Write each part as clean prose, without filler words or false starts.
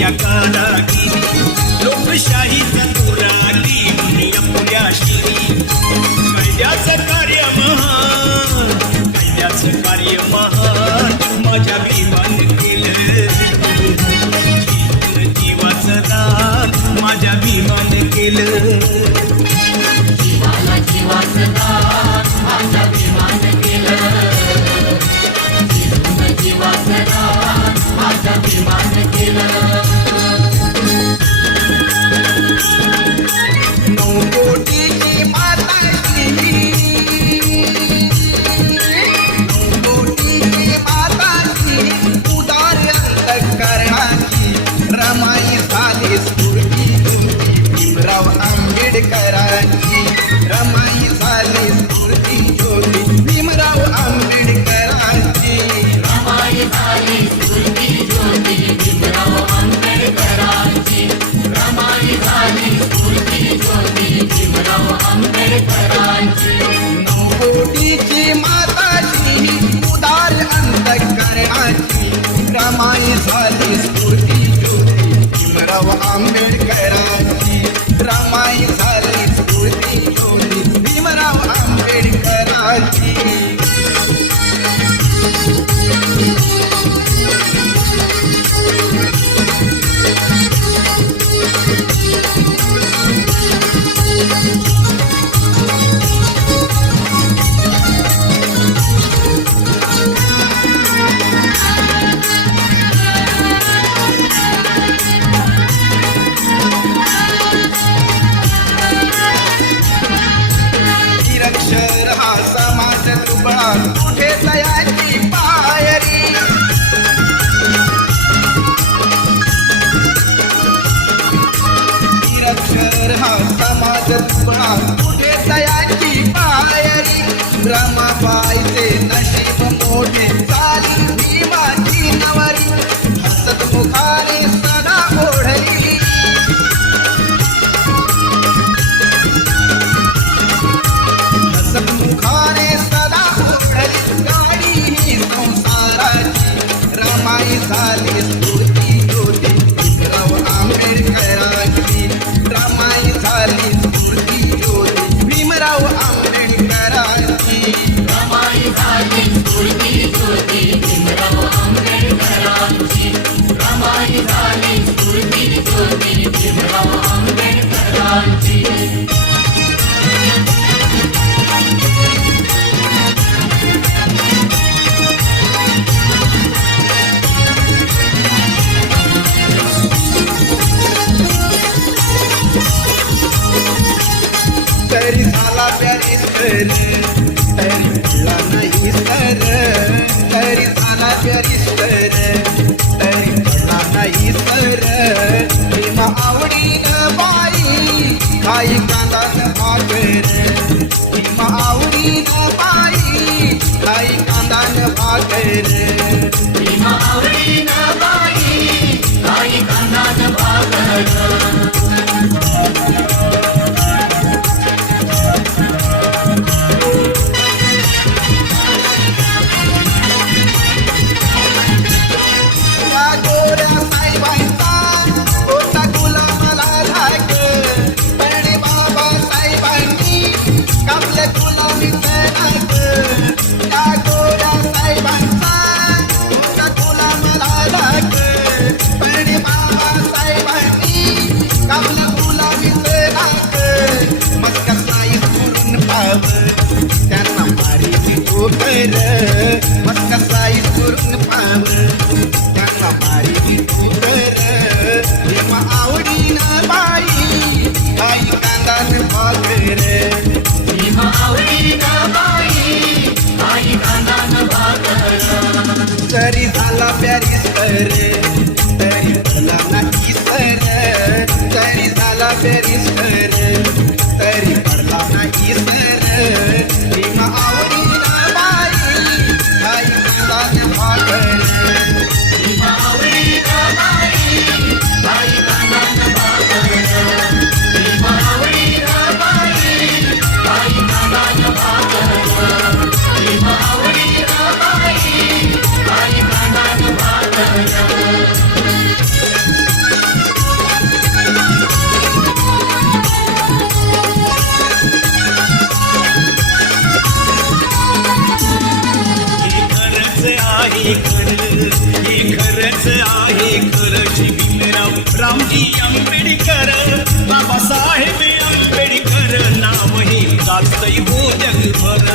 या कालागी लोकशाहीचा दुरागी आपल्या शिरी कैद्याचं कार्य महान कैद्याचं कार्य महान माझ्या भीमान केलं जीवाचं दान माझ्या भीमान केलं जीवाला जीवाचं दान माझ्या भीमान केलं जीवाचं दान माझ्या भीमान केलं आंबेडकरांची रमाई झाली स्फूर्ती ज्योती भीमराव आंबेडकरांची रमाई झाली स्फूर्ती ज्योती भीमराव आंबेडकरांची रमाई झाली स्फूर्ती ज्योती भीमराव आंबेडकरांची नवकोटीची माताची उदार अंतःकरणाची रमाई झाली स्फूर्ती ज्योती भीमराव आंबेडकरांची रमाई झाली स्फूर्ती ज्योती भीमराव आंबेडकरांची निरक्षर हा समाज दुबळा कुठे तयाची पायरी निरक्षर हा समाज दुबळा कुठे तयाची पायरी रमाबाईचे नशीब मोठे झाली भीमाची नवरी हसत मुखाने सदा ओढली मुखाने सदा ओढली गाडी ही संसाराची रमाई झाली स्फूर्ती ज्योती भीमराव आंबेडकरांची रमाई झाली स्फूर्ती ज्योती भीमराव आंबेडकरांची रमाई झाली स्फूर्ती ज्योती भीमराव आंबेडकरांची रमाई झाली स्फूर्ती ज्योती भीमराव आंबेडकरांची तरी झाला बॅरिस्टर तरी मिळला नाही सर तरी झाला बॅरिस्टर तरी मिळला नाही सर भीमा आवडीनं बाई काही कांदान भाकर भीमा आवडीनं बाई काही कांदान भाकर भीमा आवडीनं बाई काही कांदान भाकर शंकर श्री भीमराव रामजी आंबेडकर बाबासाहेब आंबेडकर नाव हे गाजतंय हो जगभर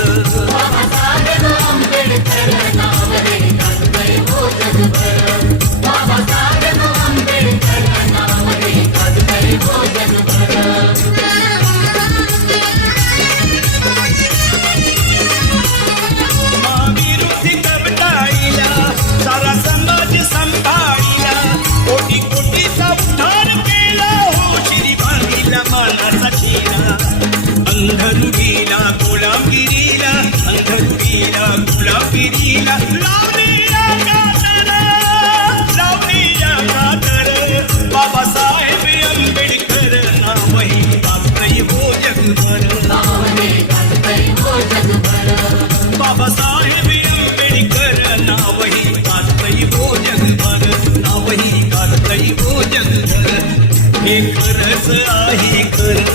बाबासाहेब आंबेडकर नाव हे गाजतंय हो जगभर बाबासाहेब आंबेडकर नाव हे गाजतंय हो जगभर महाविरुद्धी दबटाईला सारा समाज सांभाळीला कोटी कोटीचा उद्धार केला हो श्री बांधीला मानाचा ठेला अंधरुडीला गुलामगिरीला अंधरुडीला गुलामगिरीला लावणीला कातर बाबासाहेब आंबेडकर नाव हे गाजतंय हो जगभर नाव हे गाजतंय हो जगभर बाबासाहेब आंबेडकर नाव हे गाजतंय हो जगभर नाव हे गाजतंय हो जगभर हे खरंच आहे खरं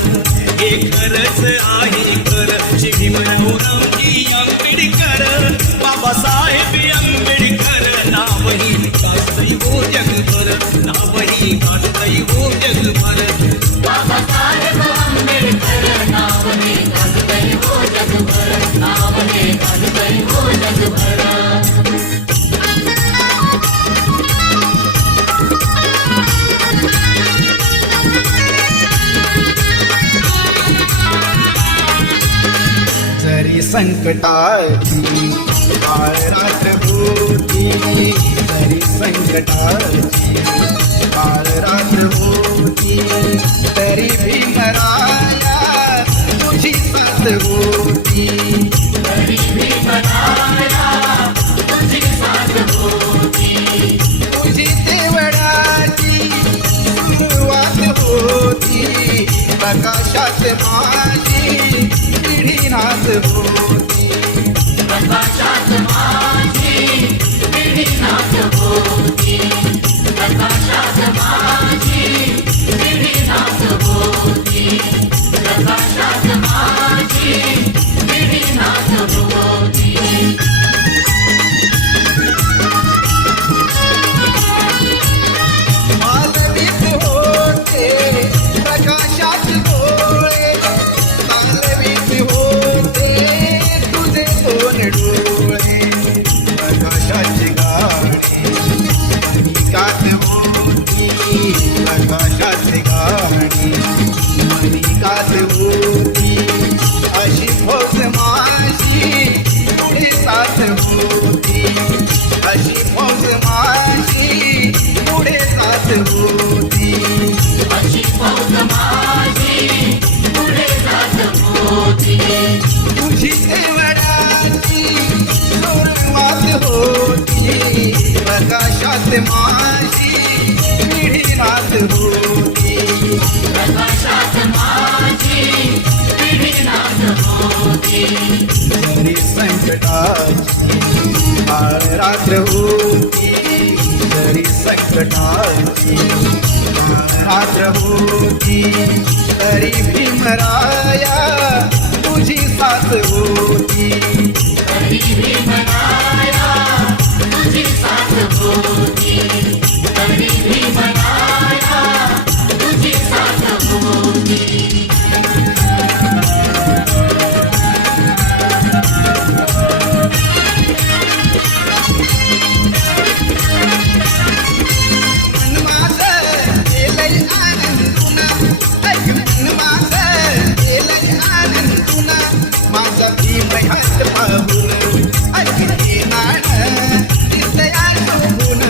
हे खरंच आहे खरं श्री भीमराव रामजी आंबेडकर बाबासाहेब आंबेडकर नाव हे गाजतंय हो जगभर नाव हे गाजतंय हो जगभर बाबासाहेब आंबेडकर नाव हे गाजतंय हो जगभर नाव हे गाजतंय हो जगभर जरी संकटाची काळरात होती जरी संकटाची काळरात होती तरी भीमराया तुझी साथ होती तरी भीमराया तुझी साथ होती तुझी देवळाची सुरुवात होती प्रकाशात माझी पिढीनाथ होती प्रकाशात माझी पिढीनाथ होती प्रकाशात माझी पिढीनाथ होती प्रकाशात माझी पिढीनाथ होती मालवीत होते प्रकाशात डोळे मालवीत होते तुझे दोन डोळे प्रकाशाची गाडी मनिकात होती प्रकाशाची गाडी मनिकात होती अशी फौज माझी पुढे साथ होती अशी फौज माझी पुढे साथ होती अशी फौज माझी पुढे जात होती तुझी देवळाची सुरुवात होती प्रकाशात माझी पिढीनाथ होती प्रकाशात माझी पिढीनाथ होती जरी संकटाची रात्र होती जरी संकटाची रात्र होती तरी भीमराया तुझी साथ होती तरी भीमराया तुझी साथ होती तरी भीमराया तुझी साथ होती मन माझं गेलंय आनंदून ऐक मन माझं गेलंय आनंदून माझा भीम हात पाहून ऐक हे नाणं दिसतंय शोभून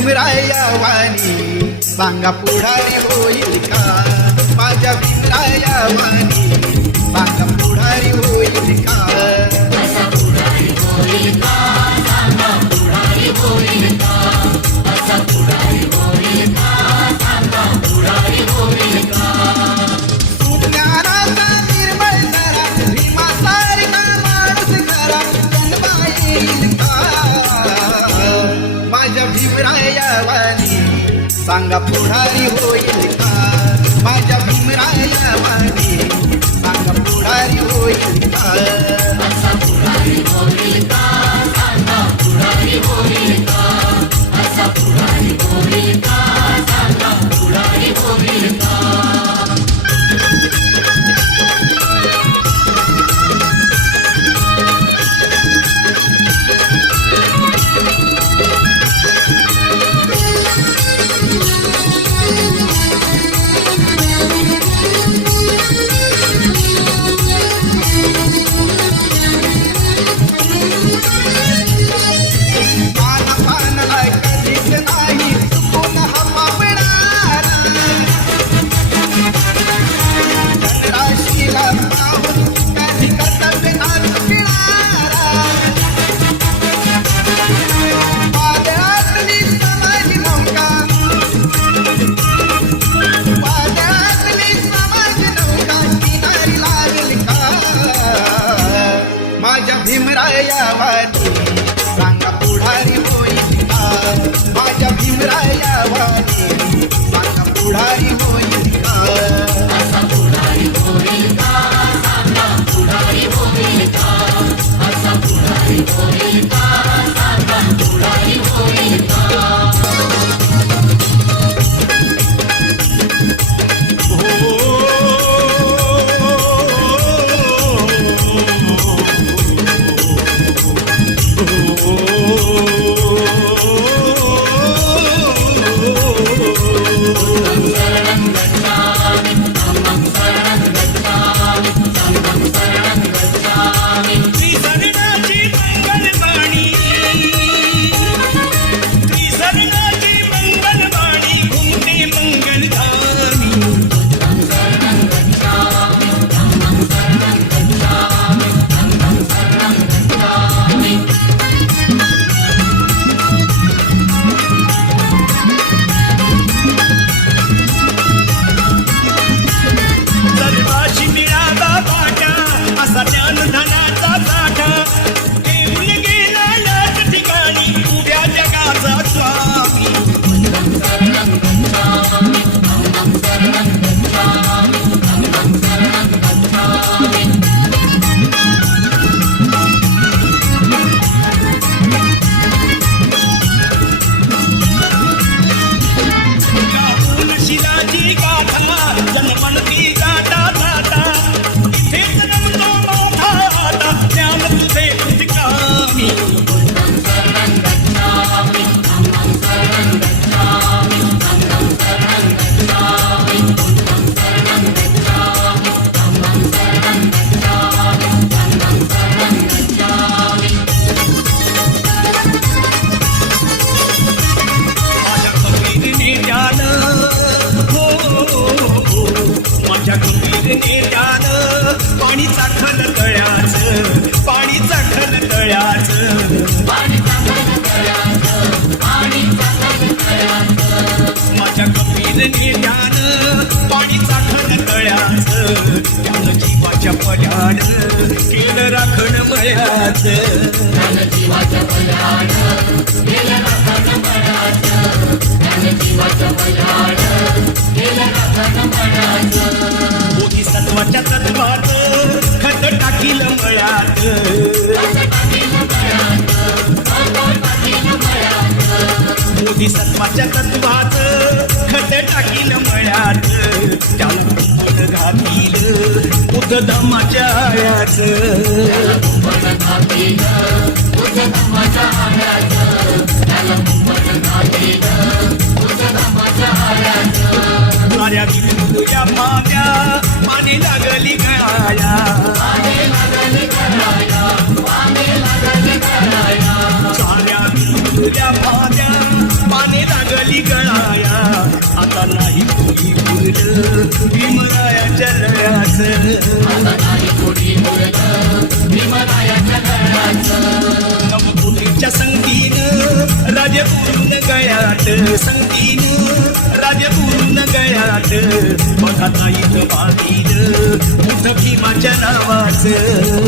भीमराया वाणी सांगा पुढारी होईल का माझ्या भीमराया वाणी सांगा पुढारी होईल का असा पुढारी होईल का सांगा पुढारी होईल का असा पुढारी होईल का सांगा पुढारी होईल का ज्ञानाचा निर्मळ करा भीमासारखा माणूस करा जन्मा येईल का माझ्या भीमराया वाणी सांगा पुढारी होईल का माझ्या भीमराया वाणी सांगा पुढारी होईल का असा पुढारी होईल का सांगा पुढारी होईल का असा पुढारी होईल का सांगा पुढारी होईल का पानला कधीच नाही चुकून हवा मिळाला धनराशीला पाहून कधी कर्तव्य आज मिळाला वादळातली समाज नौका वादळातली समाज नौका किनारी लागली का माझ्या भीमराया वाणी सांगा पुढारी होईल का माझ्या भीमराया वाणी सांगा पुढारी होईल का असा पुढारी होईल का सांगा पुढारी होईल का असा पुढारी होईल का सांगा पुढारी होईल का शरणं गच्छामि धम्मं शरणं गच्छामि संघं शरणं गच्छामि त्रिसरणाची मंगलवाणी त्रिसरणाची मंगलवाणी घुमते मंगलधामी बुद्धं शरणं गच्छामि धम्मं शरणं गच्छामि संघं शरणं गच्छामि सर्वाशी मिळाला वाटा असा ज्ञानधनाचा साठा देऊन गेला याच ठिकाणी उभ्या जगाचा स्वामी बुद्धं शरणं गच्छामि धम्मं शरणं गच्छामि संघं शरणं गच्छामि याहून शिलाची गाथा जन्मनती गाता गाता इथे जन्मतो माझा आता ज्ञान तुझे उत्कामी बुद्धं शरणं गच्छामि धम्मं शरणं गच्छामि संघं शरणं गच्छामि बुद्धं शरणं गच्छामि धम्मं शरणं गच्छामि संघं शरणं गच्छामि माझ्या कबीरने ज्ञान पाणी चाखल तळ्याचं पाणी चाखल तळ्याचं पाणी चाखल तळ्याचं पाणी चाखल तळ्याचं माझ्या कबीरने ज्ञान पाणी चाखल तळ्याचं त्यानं जीवाच्या पल्याड केलं राखण मळ्याचं त्यानं जीवाचं बलिदान केलं राखण मळ्याचं त्यानं जीवाचं बलिदान केलं राखण मळ्याचं बोधिसत्वाच्या तत्वात खत टाकील मळ्यात असं टाकीलं मळ्याचं असं टाकीलं मळ्याचं बोधिसत्वाच्या तत्वात खत टाकील मळ्यात त्याला कुंपण घातील बुद्धधम्माच्या आळ्याचं त्याला कुंपण घातीलं बुद्ध धम्माच्या आळ्याचं त्याला कुंपण घातीलं बुद्ध धम्माच्या आळ्याचं साऱ्या विठुया माव्या माने लागली गळाया पाने लागली कराया पाने लागली कराया साऱ्या विठुया माव्या माने नवपुरीच्या संगतीनं राजे पूर्ण गळ्यात संगतीनं राजे पूर्ण गळ्यात बघा ताईत बांधील मुठ भीमाच्या नावाचं